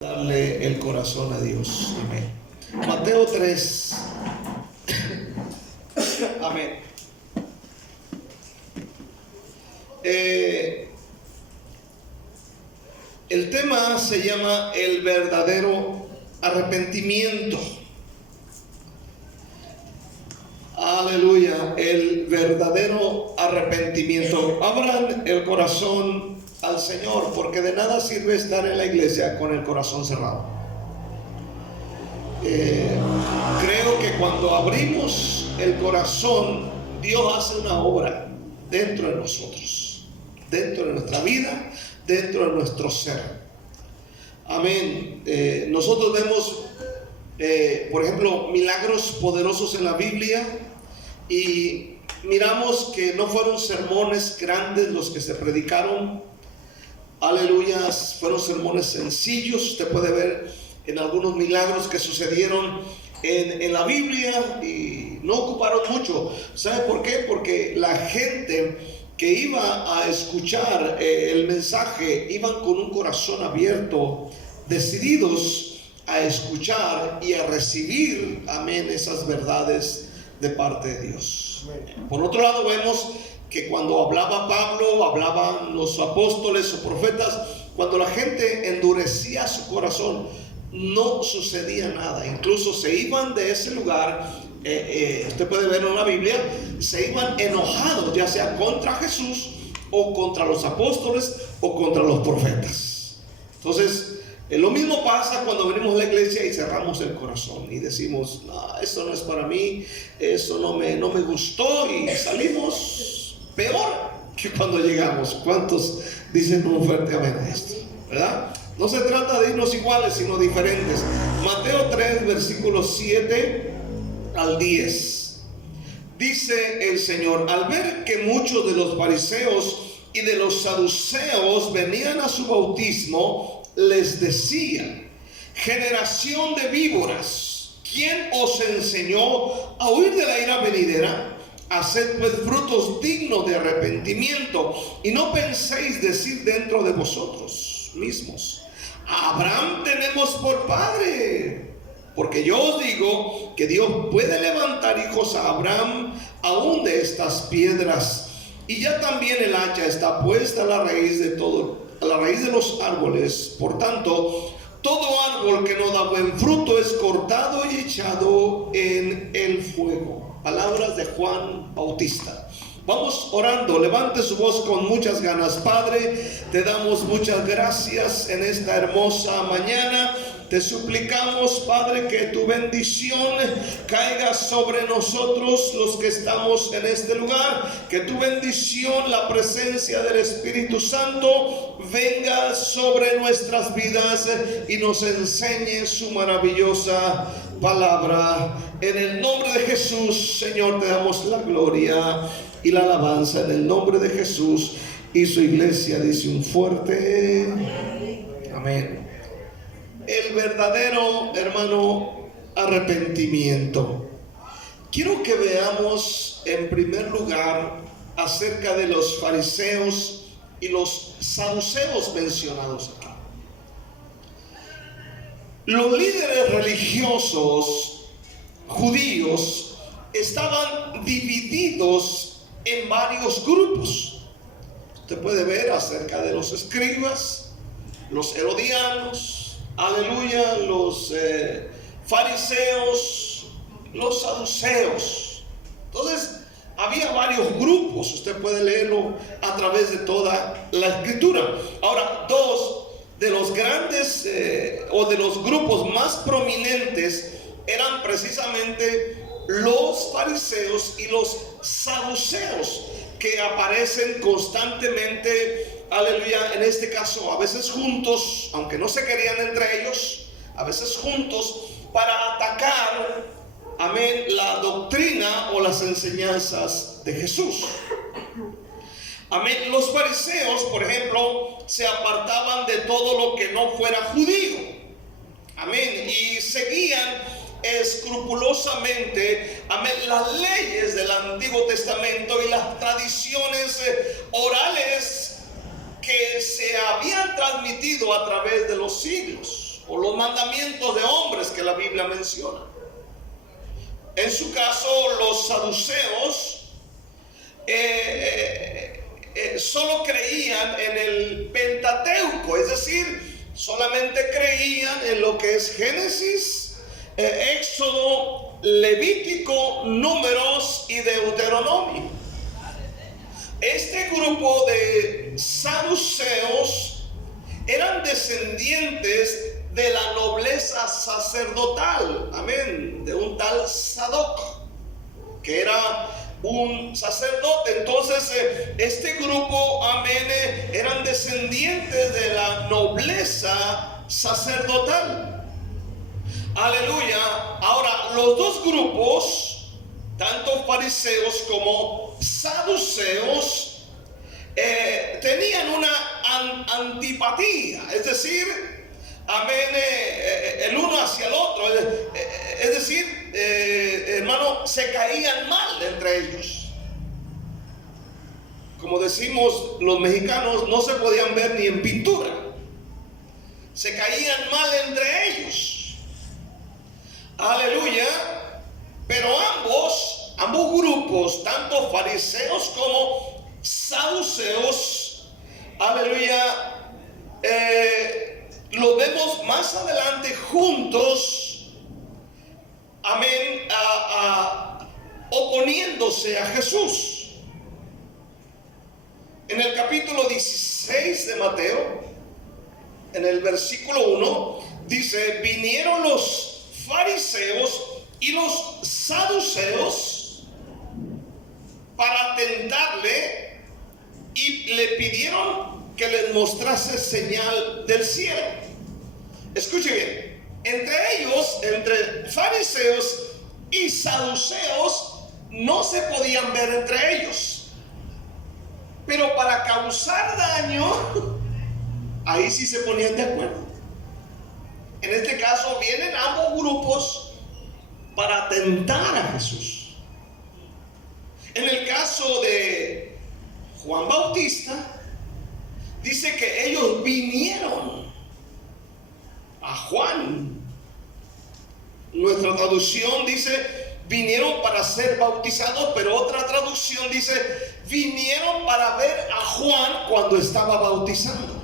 Darle el corazón a Dios. Amén. Mateo 3. Amén. El tema se llama el verdadero arrepentimiento. Aleluya, el verdadero arrepentimiento. Abran el corazón al Señor, porque de nada sirve estar en la iglesia con el corazón cerrado. Creo que cuando abrimos el corazón, Dios hace una obra dentro de nosotros, dentro de nuestra vida, dentro de nuestro ser. Amén. Nosotros vemos, por ejemplo, milagros poderosos en la Biblia, y miramos que no fueron sermones grandes los que se predicaron. Aleluya, fueron sermones sencillos. Usted puede ver en algunos milagros que sucedieron en la Biblia y no ocuparon mucho. ¿Sabe por qué? Porque la gente que iba a escuchar el mensaje iban con un corazón abierto, decididos a escuchar y a recibir, amén, esas verdades de parte de Dios. Por otro lado, vemos que cuando hablaba Pablo, hablaban los apóstoles o profetas, cuando la gente endurecía su corazón, no sucedía nada. Incluso se iban de ese lugar, usted puede ver en la Biblia, se iban enojados, ya sea contra Jesús o contra los apóstoles o contra los profetas. Entonces, lo mismo pasa cuando venimos a la iglesia y cerramos el corazón y decimos: no, eso no es para mí, eso no me gustó, y salimos peor que cuando llegamos. ¿Cuántos dicen un fuerte amén a esto? ¿Verdad? No se trata de irnos iguales, sino diferentes. Mateo 3, versículos 7 al 10. Dice el Señor: al ver que muchos de los fariseos y de los saduceos venían a su bautismo, les decía: generación de víboras, ¿quién os enseñó a huir de la ira venidera? Haced pues frutos dignos de arrepentimiento, y no penséis decir dentro de vosotros mismos: a Abraham tenemos por padre. Porque yo os digo que Dios puede levantar hijos a Abraham aún de estas piedras. Y ya también el hacha está puesta a la raíz de todo, a la raíz de los árboles. Por tanto, todo árbol que no da buen fruto es cortado y echado en el fuego. Palabras de Juan Bautista. Vamos orando. Levante su voz con muchas ganas. Padre, te damos muchas gracias en esta hermosa mañana. Te suplicamos, Padre, que tu bendición caiga sobre nosotros los que estamos en este lugar. Que tu bendición, la presencia del Espíritu Santo, venga sobre nuestras vidas y nos enseñe su maravillosa palabra. En el nombre de Jesús, Señor, te damos la gloria y la alabanza en el nombre de Jesús. Y su iglesia dice un fuerte amén. El verdadero, hermano, arrepentimiento. Quiero que veamos en primer lugar acerca de los fariseos y los saduceos mencionados aquí. Los líderes religiosos judíos estaban divididos en varios grupos. Usted puede ver acerca de los escribas, los herodianos, aleluya, los fariseos, los saduceos. Entonces había varios grupos. Usted puede leerlo a través de toda la escritura. Ahora, dos de los grandes o de los grupos más prominentes eran precisamente los fariseos y los saduceos, que aparecen constantemente, aleluya, en este caso a veces juntos, aunque no se querían entre ellos, a veces juntos para atacar, amén, la doctrina o las enseñanzas de Jesús. Amén. Los fariseos, por ejemplo, se apartaban de todo lo que no fuera judío. Amén. Y seguían escrupulosamente, amén, las leyes del Antiguo Testamento y las tradiciones orales que se habían transmitido a través de los siglos. o mandamientos de hombres que la Biblia menciona. En su caso, los saduceos solo creían en el Pentateuco, es decir, solamente creían en lo que es Génesis, Éxodo, Levítico, Números y Deuteronomio. Este grupo de saduceos eran descendientes de la nobleza sacerdotal, amén, de un tal Sadoc, que era un sacerdote. Entonces este grupo, amén, eran descendientes de la nobleza sacerdotal. Aleluya. Ahora, los dos grupos, tanto fariseos como saduceos, tenían una antipatía, es decir, amén, el uno hacia el otro, es decir, hermano, se caían mal entre ellos. Como decimos los mexicanos, no se podían ver ni en pintura, se caían mal entre ellos. Aleluya. Pero ambos grupos, tanto fariseos como saduceos, aleluya, lo vemos más adelante juntos, amén, oponiéndose a Jesús. En el capítulo 16 de Mateo, en el versículo 1, dice: vinieron los fariseos y los saduceos para tentarle y le pidieron que les mostrase señal del cielo. Escuche bien, entre fariseos y saduceos no se podían ver entre ellos, pero para causar daño, ahí sí se ponían de acuerdo. En este caso vienen ambos grupos para tentar a Jesús. En el caso de Juan Bautista, dice que ellos vinieron a Juan. Nuestra traducción dice vinieron para ser bautizados, pero otra traducción dice vinieron para ver a Juan cuando estaba bautizando.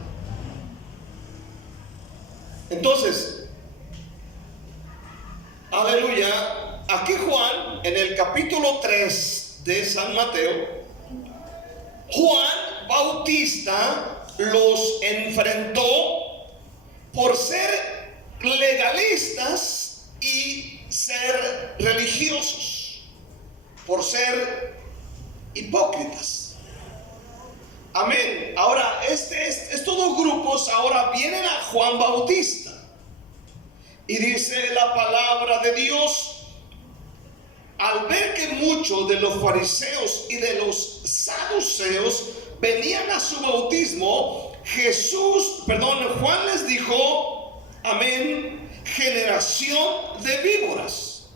Entonces, aleluya, aquí Juan, en el capítulo 3 de San Mateo, Juan Bautista los enfrentó por ser legalistas y ser religiosos, por ser hipócritas. Amén. Ahora, estos dos grupos ahora vienen a Juan Bautista y dice la palabra de Dios: al ver que muchos de los fariseos y de los saduceos venían a su bautismo, Juan les dijo, amén, generación de víboras.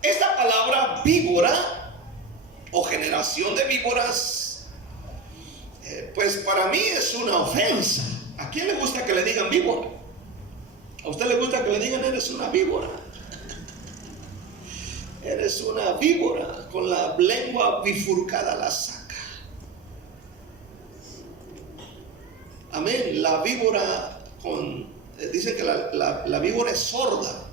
Esta palabra víbora o generación de víboras, pues para mí es una ofensa. ¿A quién le gusta que le digan víbora? ¿A usted le gusta que le digan eres una víbora? Eres una víbora, con la lengua bifurcada la saca. Amén. La víbora, dicen que la víbora es sorda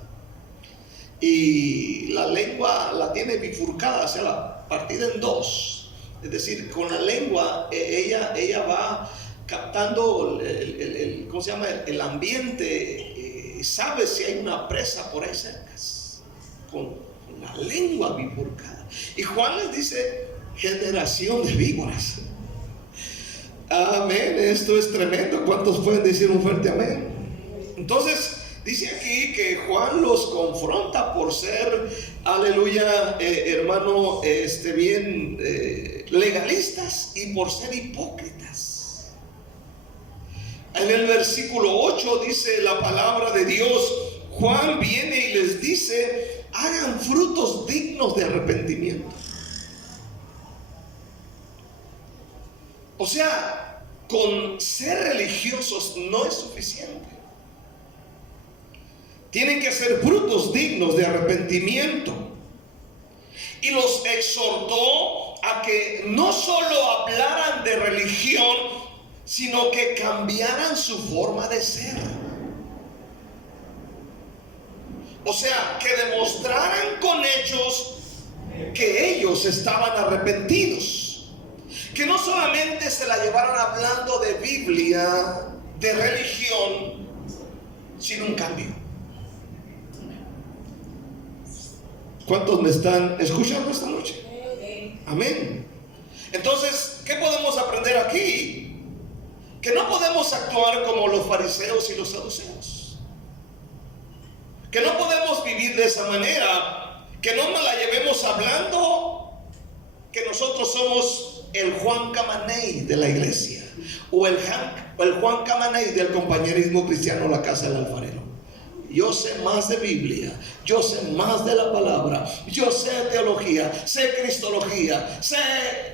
y la lengua la tiene bifurcada, o sea, la partida en dos. Es decir, con la lengua ella va captando ¿cómo se llama? El ambiente, sabe si hay una presa por ahí cerca, con la lengua bifurcada. Y Juan les dice generación de víboras. Amén, esto es tremendo. ¿Cuántos pueden decir un fuerte amén? Entonces dice aquí que Juan los confronta por ser, aleluya, hermano, bien legalistas y por ser hipócritas. En el versículo 8 dice la palabra de Dios: Juan viene y les dice, hagan frutos dignos de arrepentimiento. O sea, con ser religiosos no es suficiente. Tienen que ser frutos dignos de arrepentimiento. Y los exhortó a que no solo hablaran de religión, sino que cambiaran su forma de ser. O sea, que demostraran con hechos que ellos estaban arrepentidos. Que no solamente se la llevaran hablando de Biblia, de religión, sino un cambio. ¿Cuántos me están escuchando esta noche? Amén. Entonces, ¿qué podemos aprender aquí? Que no podemos actuar como los fariseos y los saduceos. Que no podemos vivir de esa manera. Que no nos la llevemos hablando que nosotros somos el Juan Camaney de la iglesia, o el Juan Camaney del compañerismo cristiano en la casa del alfarero. Yo sé más de Biblia, yo sé más de la palabra, yo sé teología, sé cristología, sé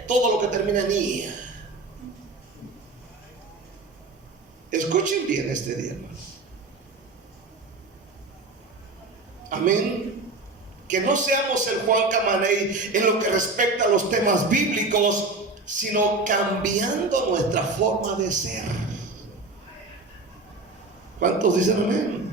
todo lo que termina en IA. Escuchen bien este día, hermanos. Amén. Que no seamos el Juan Camaney en lo que respecta a los temas bíblicos, sino cambiando nuestra forma de ser. ¿Cuántos dicen amén?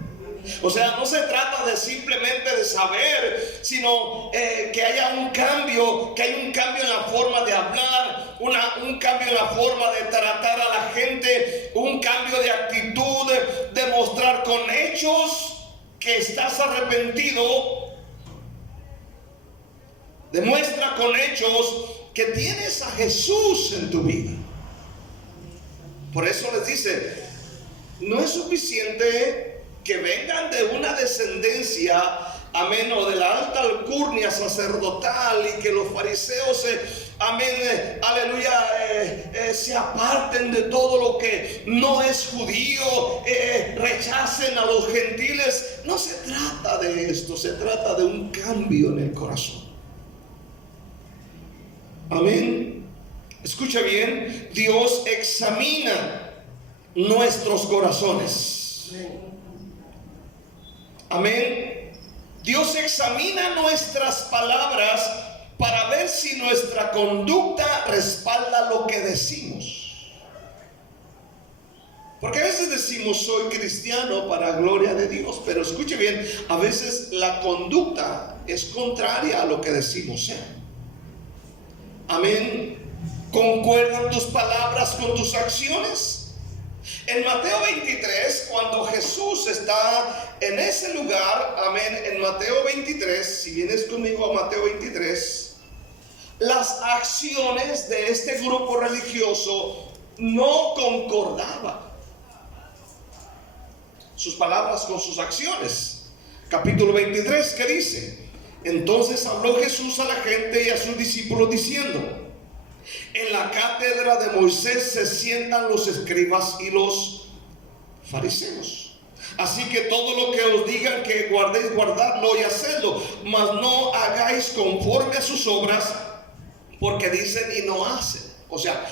O sea, no se trata de simplemente de saber, sino que haya un cambio, que hay un cambio en la forma de hablar, un cambio en la forma de tratar a la gente, un cambio de actitud, de mostrar con hechos que estás arrepentido. Demuestra con hechos que tienes a Jesús en tu vida. Por eso les dice, no es suficiente que vengan de una descendencia, amén, o de la alta alcurnia sacerdotal, y que los fariseos, amén, aleluya, se aparten de todo lo que no es judío, rechacen a los gentiles. No se trata de esto, se trata de un cambio en el corazón. Amén. Escucha bien, Dios examina nuestros corazones. Amén. Dios examina nuestras palabras para ver si nuestra conducta respalda lo que decimos. Porque a veces decimos soy cristiano para gloria de Dios, pero escuche bien, a veces la conducta es contraria a lo que decimos ser. Amén. ¿Concuerdan tus palabras con tus acciones? En Mateo 23, cuando Jesús está en ese lugar, amén, en Mateo 23, si vienes conmigo a Mateo 23, las acciones de este grupo religioso no concordaban. Sus palabras con sus acciones. Capítulo 23, ¿qué dice? Entonces habló Jesús a la gente y a sus discípulos diciendo: en la cátedra de Moisés se sientan los escribas y los fariseos. Así que todo lo que os digan que guardéis, guardadlo y hacedlo, mas no hagáis conforme a sus obras, porque dicen y no hacen. O sea,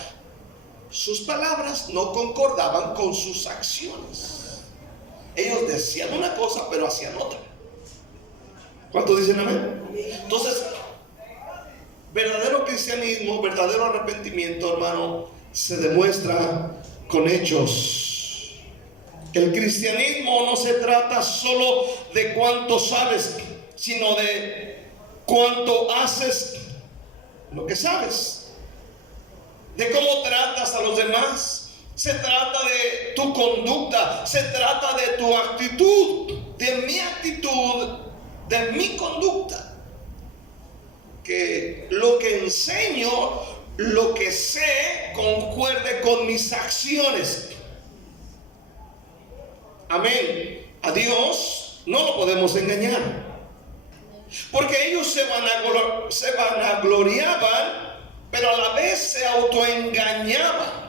sus palabras no concordaban con sus acciones. Ellos decían una cosa pero hacían otra. ¿Cuántos dicen amén? Entonces, verdadero cristianismo, verdadero arrepentimiento, hermano, se demuestra con hechos. El cristianismo no se trata solo de cuánto sabes, sino de cuánto haces lo que sabes, de cómo tratas a los demás. Se trata de tu conducta, se trata de tu actitud, de mi actitud, de mi conducta. Que lo que enseño, lo que sé, concuerde con mis acciones. Amén. A Dios no lo podemos engañar, porque ellos se vanagloriaban, pero a la vez se autoengañaban.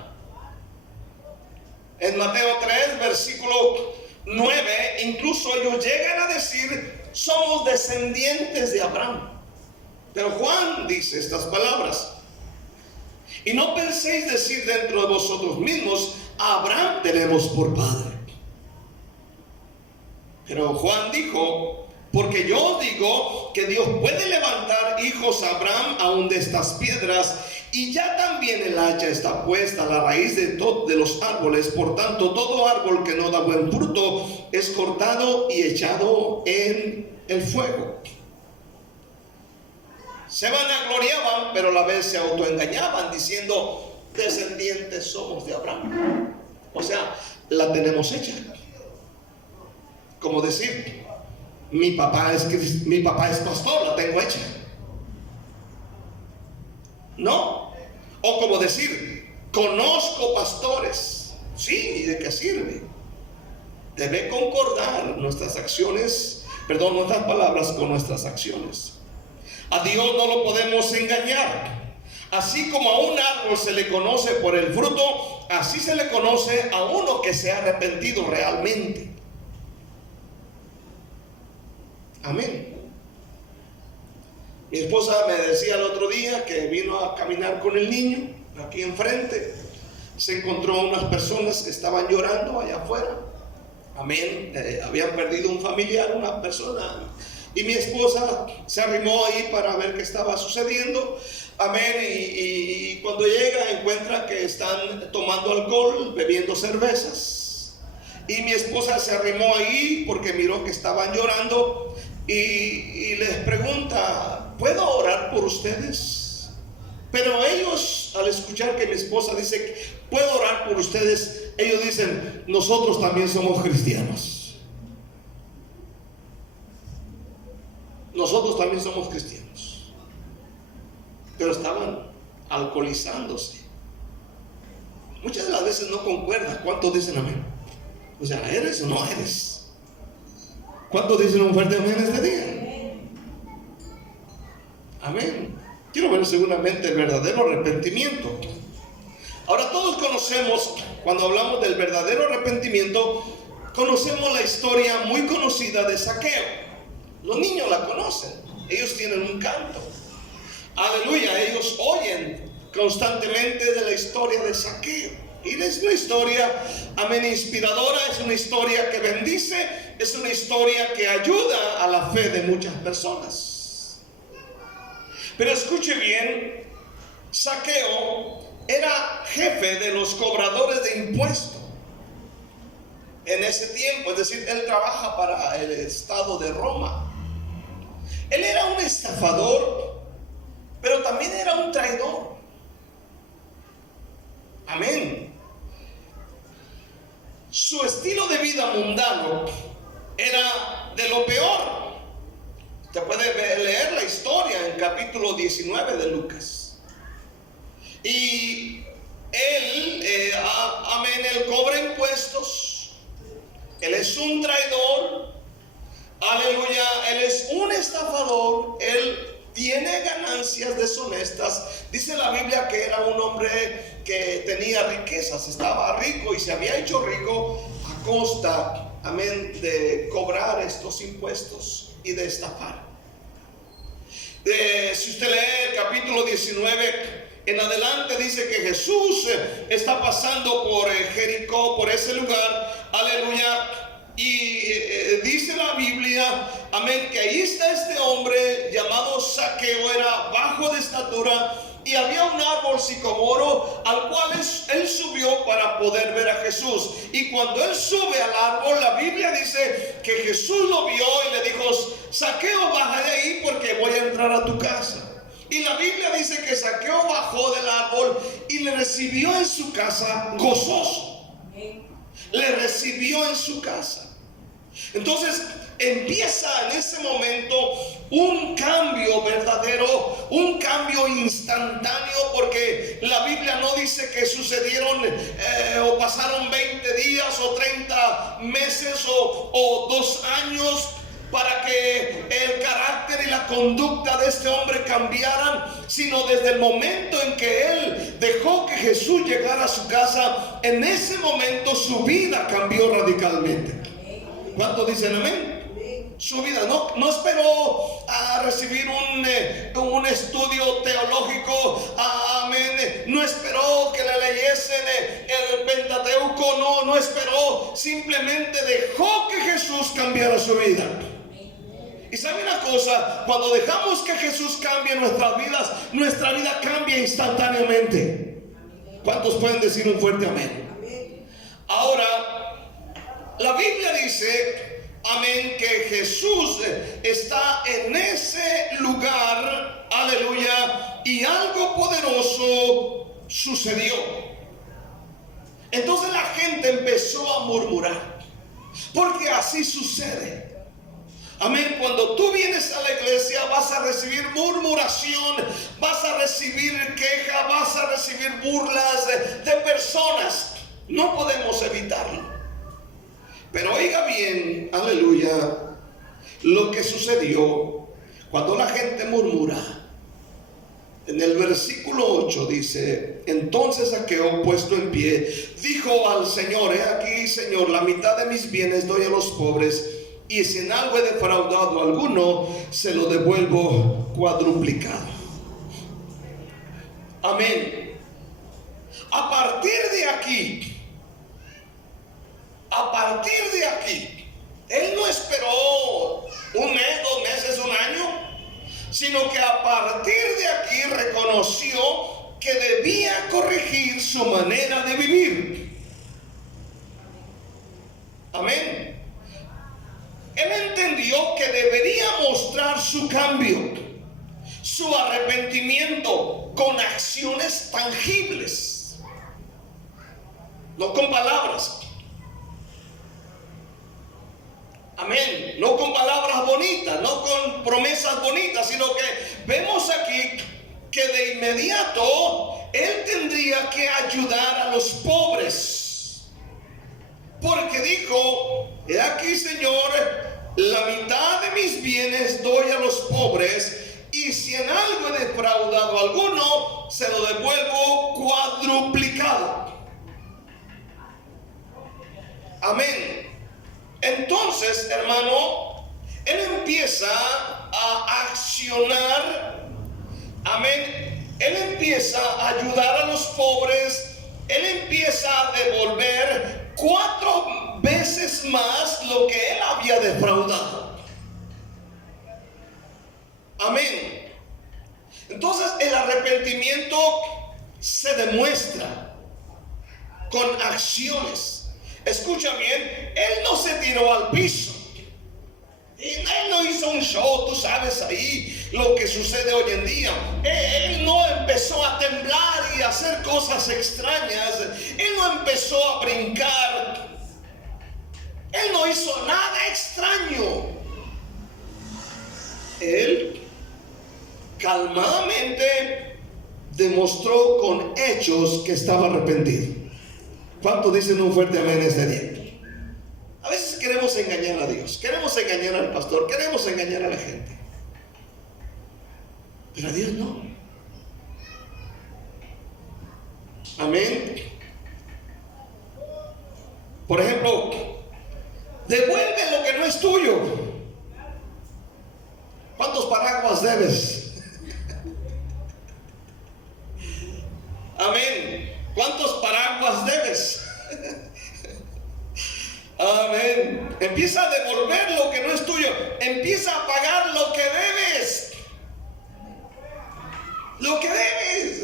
En Mateo 3, versículo 9, incluso ellos llegan a decir: somos descendientes de Abraham. Pero Juan dice estas palabras: y no penséis decir dentro de vosotros mismos, a Abraham tenemos por padre. Pero Juan dijo: porque yo digo que Dios puede levantar hijos a Abraham aún de estas piedras, y ya también el hacha está puesta a la raíz de los árboles. Por tanto, todo árbol que no da buen fruto es cortado y echado en el fuego. Se vanagloriaban, pero a la vez se autoengañaban, diciendo: descendientes somos de Abraham. O sea, la tenemos hecha. Como decir: mi papá es pastor, la tengo hecha. No. O como decir: conozco pastores. Sí, ¿y de qué sirve? Debe concordar nuestras palabras con nuestras acciones. A Dios no lo podemos engañar. Así como a un árbol se le conoce por el fruto, así se le conoce a uno que se ha arrepentido realmente. Amén. Mi esposa me decía el otro día que vino a caminar con el niño aquí enfrente. Se encontró a unas personas que estaban llorando allá afuera. Amén. Habían perdido un familiar, una persona. Y mi esposa se arrimó ahí para ver qué estaba sucediendo. Amén. Y cuando llega, encuentra que están tomando alcohol, bebiendo cervezas. Y mi esposa se arrimó ahí porque miró que estaban llorando. Y les pregunta: ¿puedo orar por ustedes? Pero ellos, al escuchar que mi esposa dice: ¿puedo orar por ustedes?, ellos dicen: nosotros también somos cristianos. Nosotros también somos cristianos. Pero estaban alcoholizándose. Muchas de las veces no concuerda. ¿Cuántos dicen amén? O sea, ¿eres o no eres? ¿Cuántos dicen un fuerte amén este día? Amén. Quiero ver seguramente el verdadero arrepentimiento. Ahora, todos conocemos, cuando hablamos del verdadero arrepentimiento, conocemos la historia muy conocida de Zaqueo. Los niños la conocen. Ellos tienen un canto. Aleluya. Ellos oyen constantemente de la historia de Zaqueo. Y es una historia, amén, inspiradora. Es una historia que bendice. Es una historia que ayuda a la fe de muchas personas. Pero escuche bien, Zaqueo era jefe de los cobradores de impuestos en ese tiempo. Es decir, él trabaja para el estado de Roma. Él era un estafador, pero también era un traidor. Amén. Su estilo de vida mundano era de lo peor. Usted puede leer la historia en capítulo 19 de Lucas. Y él, amén, él cobra impuestos. Él es un traidor. Aleluya. Él es un estafador. Él tiene ganancias deshonestas. Dice la Biblia que era un hombre que tenía riquezas. Estaba rico y se había hecho rico a costa, amén, de cobrar estos impuestos y de estafar. Si usted lee el capítulo 19 en adelante, dice que Jesús está pasando por Jericó, por ese lugar. Aleluya. Y dice la Biblia, amén, que ahí está este hombre llamado Zaqueo. Era bajo de estatura y había un árbol sicomoro al cual él subió para poder ver a Jesús. Y cuando él sube al árbol, la Biblia dice que Jesús lo vio y le dijo: Zaqueo, baja de ahí porque voy a entrar a tu casa. Y la Biblia dice que Zaqueo bajó del árbol y le recibió en su casa gozoso. Le recibió en su casa. Entonces empieza en ese momento un cambio verdadero, un cambio instantáneo, porque la Biblia no dice que sucedieron o pasaron 20 días o 30 meses o 2 años para que el carácter y la conducta de este hombre cambiaran, sino desde el momento en que él dejó que Jesús llegara a su casa, en ese momento su vida cambió radicalmente. ¿Cuántos dicen amén? Su vida no esperó a recibir un estudio teológico, amén. No esperó que le leyesen el Pentateuco, no esperó. Simplemente dejó que Jesús cambiara cambiara su vida. Y sabe una cosa, cuando dejamos que Jesús cambie nuestras vidas, nuestra vida cambia instantáneamente. ¿Cuántos pueden decir un fuerte amén? Ahora, la Biblia dice, amén, que Jesús está en ese lugar, aleluya, y algo poderoso sucedió. Entonces la gente empezó a murmurar, porque así sucede. Amén. Cuando tú vienes a la iglesia vas a recibir murmuración, vas a recibir queja, vas a recibir burlas de personas. No podemos evitarlo. Pero oiga bien, aleluya, lo que sucedió cuando la gente murmura. En el versículo 8 dice: entonces Zaqueo, puesto en pie, dijo al Señor: he aquí, Señor, la mitad de mis bienes doy a los pobres, y si en algo he defraudado a alguno, se lo devuelvo cuadruplicado. Amén. A partir de aquí, él no esperó un mes, 2 meses, un año, sino que a partir de aquí reconoció que debía corregir su manera de vivir. Amén. Él entendió que debería mostrar su cambio, su arrepentimiento con acciones tangibles, no con palabras. Amén. No con palabras bonitas, no con promesas bonitas, sino que vemos aquí que de inmediato él tendría que ayudar a los pobres. Porque dijo: he aquí, Señor, la mitad de mis bienes doy a los pobres, y si en algo he defraudado a alguno, se lo devuelvo cuadruplicado. Amén. Entonces, hermano, él empieza a accionar. Amén. Él empieza a ayudar a los pobres. Él empieza a devolver 4 veces más lo que él había defraudado. Amén. Entonces el arrepentimiento se demuestra con acciones. Escucha bien, él no se tiró al piso. Él no hizo un show, tú sabes ahí lo que sucede hoy en día. Él no empezó a temblar y a hacer cosas extrañas. Él no empezó a brincar. Él no hizo nada extraño. Él calmadamente demostró con hechos que estaba arrepentido. ¿Cuántos dicen un fuerte amén este día? A veces queremos engañar a Dios, queremos engañar al pastor, queremos engañar a la gente, pero a Dios no. Amén. Por ejemplo, devuelve lo que no es tuyo. ¿Cuántos paraguas debes? Amén. ¿Cuántos paraguas debes? Amén. Empieza a devolver lo que no es tuyo. Empieza a pagar lo que debes. Lo que debes.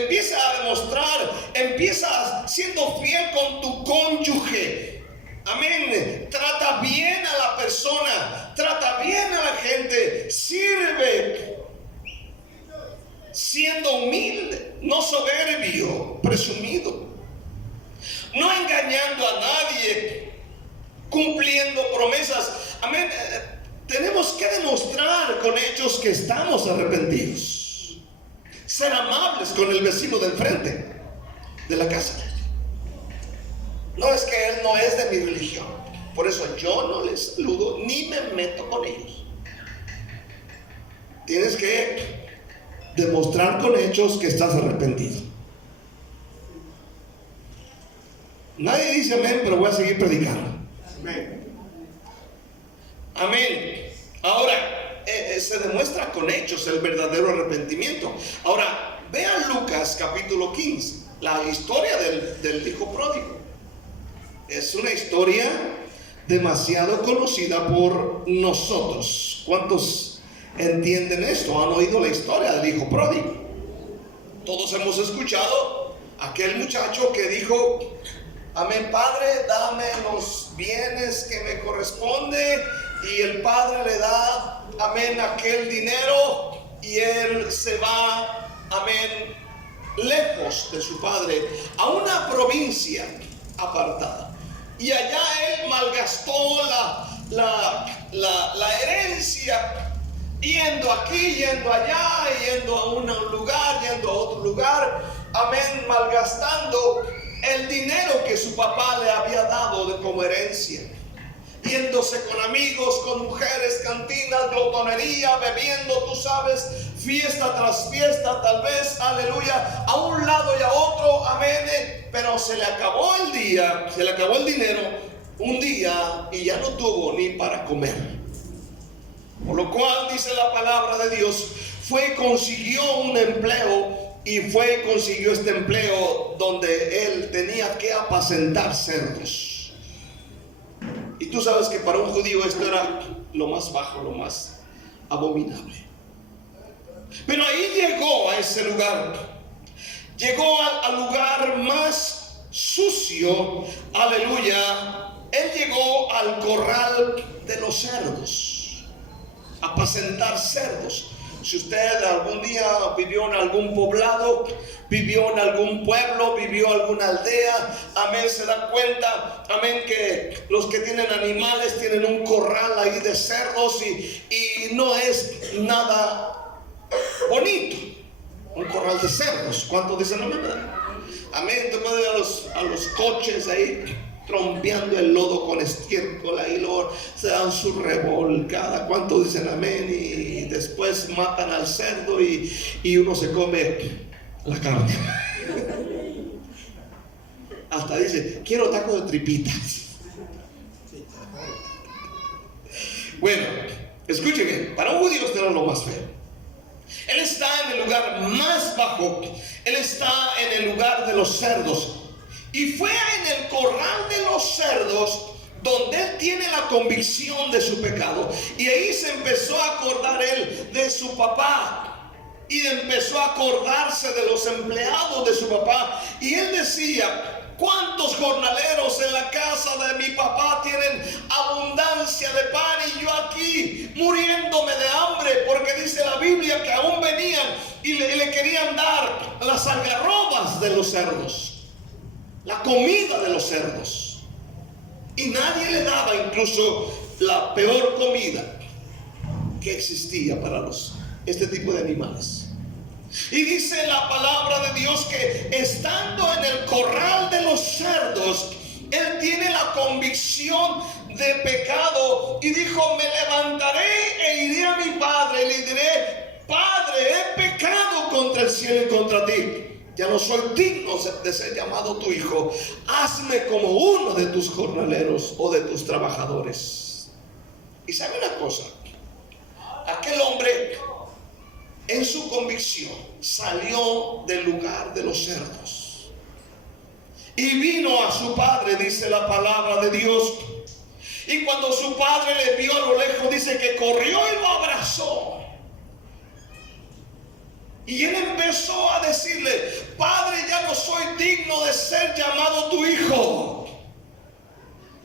Empieza a demostrar. Empieza siendo fiel con tu cónyuge. Amén. Trata bien a la persona. Trata bien a la gente. Sirve. Siendo humilde, no soberbio, presumido, no engañando a nadie, cumpliendo promesas. Amén. Tenemos que demostrar con hechos que estamos arrepentidos. Ser amables con el vecino del frente de la casa. No es que él no es de mi religión, por eso yo no les saludo ni me meto con ellos. Tienes que demostrar con hechos que estás arrepentido. Nadie dice amén, pero voy a seguir predicando. Amén. Amén. Ahora, se demuestra con hechos el verdadero arrepentimiento. Ahora, vean Lucas capítulo 15, la historia del hijo pródigo. Es una historia, demasiado conocida por nosotros. ¿Cuántos entienden esto? ¿Han oído la historia del hijo pródigo? Todos hemos escuchado aquel muchacho que dijo: amén, Padre, dame los bienes que me corresponde. Y el padre le da, amén, aquel dinero, y él se va, amén, lejos de su padre, a una provincia apartada. Y allá él malgastó la herencia, yendo aquí, yendo allá, yendo a un lugar, yendo a otro lugar, amén, malgastando el dinero que su papá le había dado como herencia, yéndose con amigos, con mujeres, cantinas, glotonería, bebiendo, tú sabes, fiesta tras fiesta, tal vez, aleluya, a un lado y a otro, amén. Pero se le acabó el día, se le acabó el dinero un día y ya no tuvo ni para comer. Por lo cual dice la palabra de Dios, fue y consiguió un empleo, y fue y consiguió este empleo donde él tenía que apacentar cerdos. Y tú sabes que para un judío esto era lo más bajo, lo más abominable. Pero ahí llegó a ese lugar. Llegó al lugar más sucio, aleluya. Él llegó al corral de los cerdos, a apacentar cerdos. Si usted algún día vivió en algún poblado, vivió en algún pueblo, vivió en alguna aldea, amén, se da cuenta, amén, que los que tienen animales tienen un corral ahí de cerdos y no es nada bonito, un corral de cerdos. ¿Cuántos dicen amén? Amén. Te puedes ver a los coches ahí trompeando el lodo con estiércol, ahí luego se dan su revolcada. ¿Cuántos dicen amén? Y después matan al cerdo y uno se come la carne. Hasta dice, quiero tacos de tripitas. Bueno, escuchen, para un judío esto era lo más feo. Él está en el lugar más bajo, él está en el lugar de los cerdos. Y fue en el corral de los cerdos donde él tiene la convicción de su pecado. Y ahí se empezó a acordar él de su papá. Y empezó a acordarse de los empleados de su papá. Y él decía, ¿cuántos jornaleros en la casa de mi papá tienen abundancia de pan y yo aquí muriéndome de hambre? Porque dice la Biblia que aún venían y le querían dar las algarrobas de los cerdos, la comida de los cerdos, y nadie le daba incluso la peor comida que existía para este tipo de animales. Y dice la palabra de Dios que estando en el corral de los cerdos, él tiene la convicción de pecado y dijo, me levantaré e iré a mi padre y le diré, Padre, he pecado contra el cielo y contra ti. Ya no soy digno de ser llamado tu hijo. Hazme como uno de tus jornaleros o de tus trabajadores. Y sabe una cosa, aquel hombre en su convicción salió del lugar de los cerdos y vino a su padre, dice la palabra de Dios. Y cuando su padre le vio a lo lejos, dice que corrió y lo abrazó. Y él empezó a decirle, Padre, ya no soy digno de ser llamado tu hijo.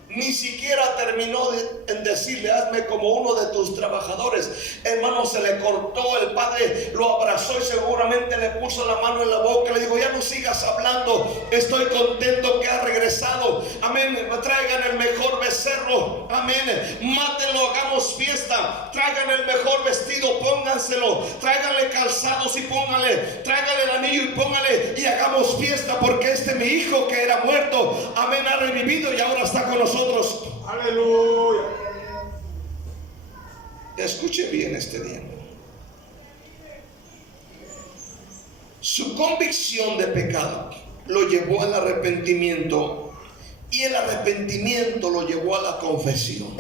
Ni siquiera terminó en decirle, hazme como uno de tus trabajadores. Hermano, se le cortó. El padre lo abrazó y seguramente le puso la mano en la boca. Le dijo, ya no sigas hablando. Estoy contento que has regresado. Amén. Traigan el mejor becerro. Amén. Mátenlo, hagamos fiesta. Traigan el mejor vestido, pónganselo. Tráiganle calzados y póngale. Tráiganle el anillo y póngale. Y hagamos fiesta porque mi hijo que era muerto, amén, ha revivido y ahora está con nosotros. Aleluya. Escuche bien este día. Su convicción de pecado lo llevó al arrepentimiento y el arrepentimiento lo llevó a la confesión.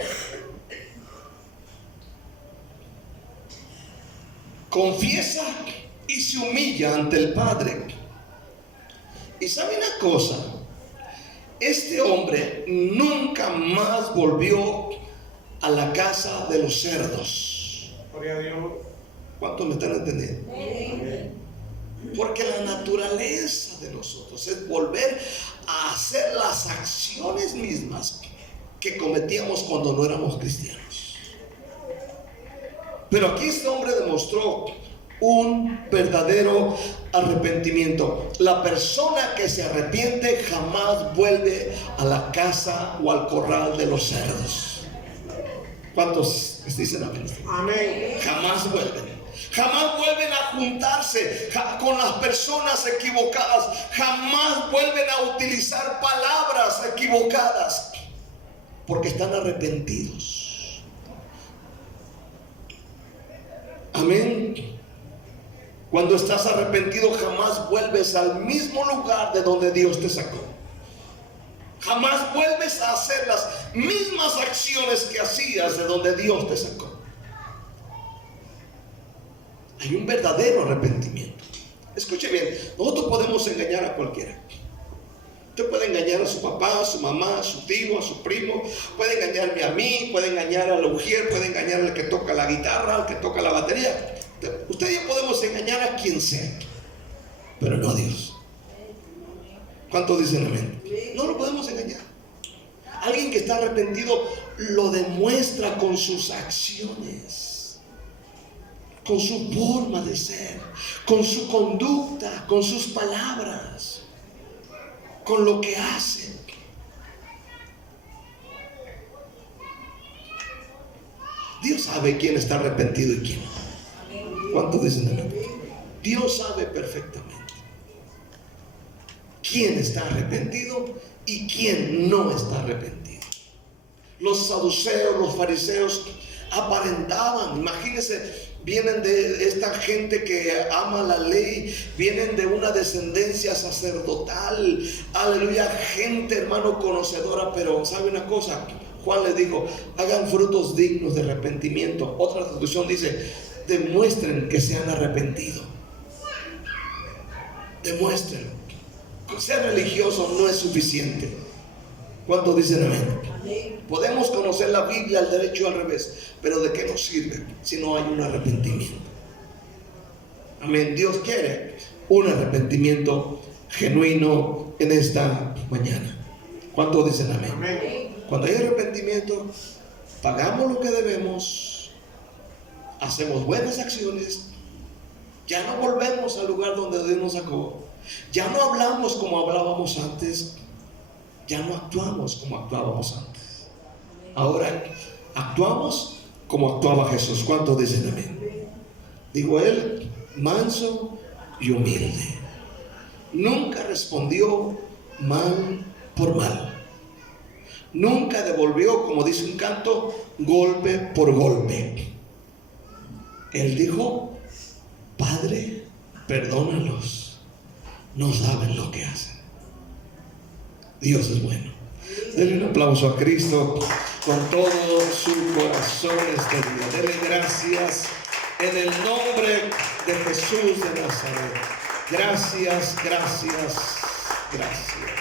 Confiesa y se humilla ante el Padre. Y sabe una cosa, este hombre nunca más volvió a la casa de los cerdos. Gloria a Dios. ¿Cuántos me están entendiendo? Porque la naturaleza de nosotros es volver a hacer las acciones mismas que cometíamos cuando no éramos cristianos. Pero aquí este hombre demostró un verdadero arrepentimiento. La persona que se arrepiente jamás vuelve a la casa o al corral de los cerdos. ¿Cuántos dicen amén? Amén. Jamás vuelven. Jamás vuelven a juntarse con las personas equivocadas. Jamás vuelven a utilizar palabras equivocadas, porque están arrepentidos. Amén. Cuando estás arrepentido, jamás vuelves al mismo lugar de donde Dios te sacó. Jamás vuelves a hacer las mismas acciones que hacías de donde Dios te sacó. Hay un verdadero arrepentimiento. Escuche bien, nosotros podemos engañar a cualquiera. Usted puede engañar a su papá, a su mamá, a su tío, a su primo. Puede engañarme a mí, puede engañar a la mujer, puede engañar al que toca la guitarra, al que toca la batería. Usted y yo podemos engañar a quien sea, pero no a Dios. ¿Cuántos dicen amén? No lo podemos engañar. Alguien que está arrepentido lo demuestra con sus acciones, con su forma de ser, con su conducta, con sus palabras, con lo que hace. Dios sabe quién está arrepentido y quién no. ¿Cuántos dicen amén? Dios sabe perfectamente quién está arrepentido y quién no está arrepentido. Los saduceos, los fariseos aparentaban, imagínense, vienen de esta gente que ama la ley, vienen de una descendencia sacerdotal, aleluya, gente, hermano, conocedora, pero ¿sabe una cosa? Juan les dijo, hagan frutos dignos de arrepentimiento. Otra traducción dice, demuestren que se han arrepentido. Demuéstrenlo. Ser religioso no es suficiente. ¿Cuántos dicen amén? Podemos conocer la Biblia al derecho y al revés, pero ¿de qué nos sirve si no hay un arrepentimiento? Amén. Dios quiere un arrepentimiento genuino en esta mañana. ¿Cuántos dicen amén? Amén. Cuando hay arrepentimiento, pagamos lo que debemos, hacemos buenas acciones, ya no volvemos al lugar donde Dios nos sacó, ya no hablamos como hablábamos antes, ya no actuamos como actuábamos antes. Ahora actuamos como actuaba Jesús. ¿Cuántos dicen amén? Dijo él, manso y humilde. Nunca respondió mal por mal. Nunca devolvió, como dice un canto, golpe por golpe. Él dijo, Padre, perdónalos, no saben lo que hacen. Dios es bueno. Denle un aplauso a Cristo con todo su corazón este día. Denle gracias en el nombre de Jesús de Nazaret. Gracias, gracias, gracias.